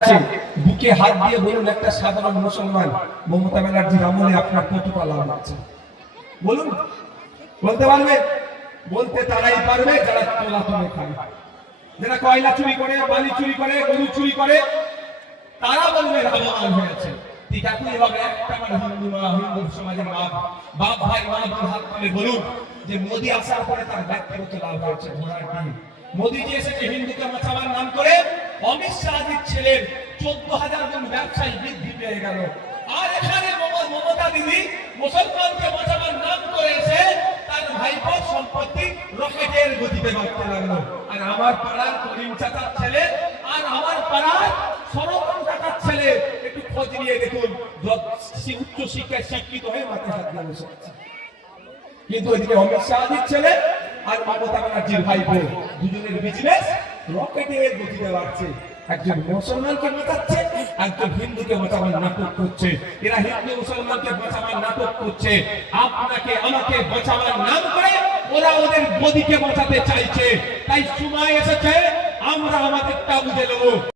বুকে হাত দিয়ে বলুন, একটা সাধারণ মুসলমান মমতা ব্যানার্জির আমলে আপনার কতটা লাভ আছে বলুন? বলতে পারবে? বলতে তারাই পারবে যারা তোলা তুলে খায়, যারা কয়লা চুরি করে, বালি চুরি করে, গরু চুরি করে, তারা বলবে লাভবান হয়েছে। ঠিক একইভাবে একটা হিন্দু সমাজের বাপ ভাই মা বোন হাত তুলে বলুন যে মোদী আসার পরে তার ব্যক্তিগত লাভ হয়েছে ঘোড়ার ডিম। মোদী যে এসেছে হিন্দুকে বাঁচাবার নাম করে, অমিত শাহজির ছেলের 14,000 জন ব্যবসায়ী বৃদ্ধি পেয়ে গেল। আর এখানে মমতা দিদি মুসলমানকে বাঁচাবার নাম করে এসে তার ভাইপোর সম্পত্তি রকেটের গতিতে বাড়তে লাগলো। আর আমার পাড়ার করিম চাচার ছেলে আর আমার পাড়ার সরবন চাচার ছেলে একটু খোঁজ নিয়ে দেখুন, উচ্চ শিক্ষায় শিক্ষিত হয়ে মাথায় হাত দিয়ে বসে আছে। কিন্তু ওইদিকে অমিত শাহজির ছেলে আর মমতা ব্যানার্জির ভাইপো দুজনের বিজনেস রকেটের গতিতে বাড়ছে। একজন মুসলমানকে বাঁচাচ্ছে, একজন হিন্দুকে বাঁচাবার নাটক করছে। এরা হিন্দু মুসলমানকে বাঁচাবার নাটক করছে, আপনাকে আমাকে বাঁচাবার নাম করে ওরা ওদের গদিকে বাঁচাতে চাইছে। তাই সময় এসেছে আমরা আমাদেরটা বুঝে নেব।